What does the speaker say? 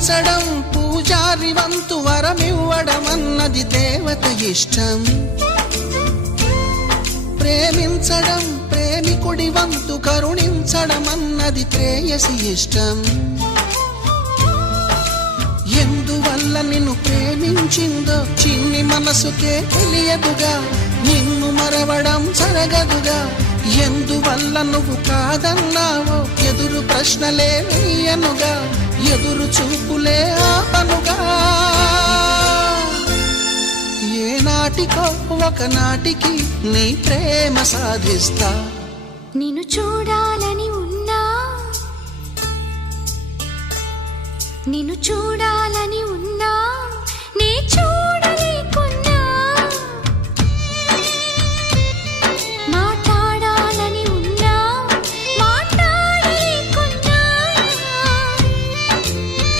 పూజించడం పూజారి వంతు వరమివ్వడం అన్నది దేవత ఇష్టం. ప్రేమించడం ప్రేమికుడి వంతు కరుణించడం అన్నది ప్రేయసి ఇష్టం. ఎందువల్ల నిన్ను ప్రేమించిందో చిన్ని మనసుకే తెలియదుగా, నిన్ను మరవడం జరగదుగా. ఎందువల్ల నువ్వు కాదన్నావో ఎదురు ప్రశ్నలే వేయనుగా, ఎదురు చూపులే ఆపనుగా. ఏనాటికో ఒకనాటికి నీ ప్రేమ సాధిస్తా. నిన్ను చూడాలని ఉన్నా, నిన్ను చూడాలని ఉన్నా, నీ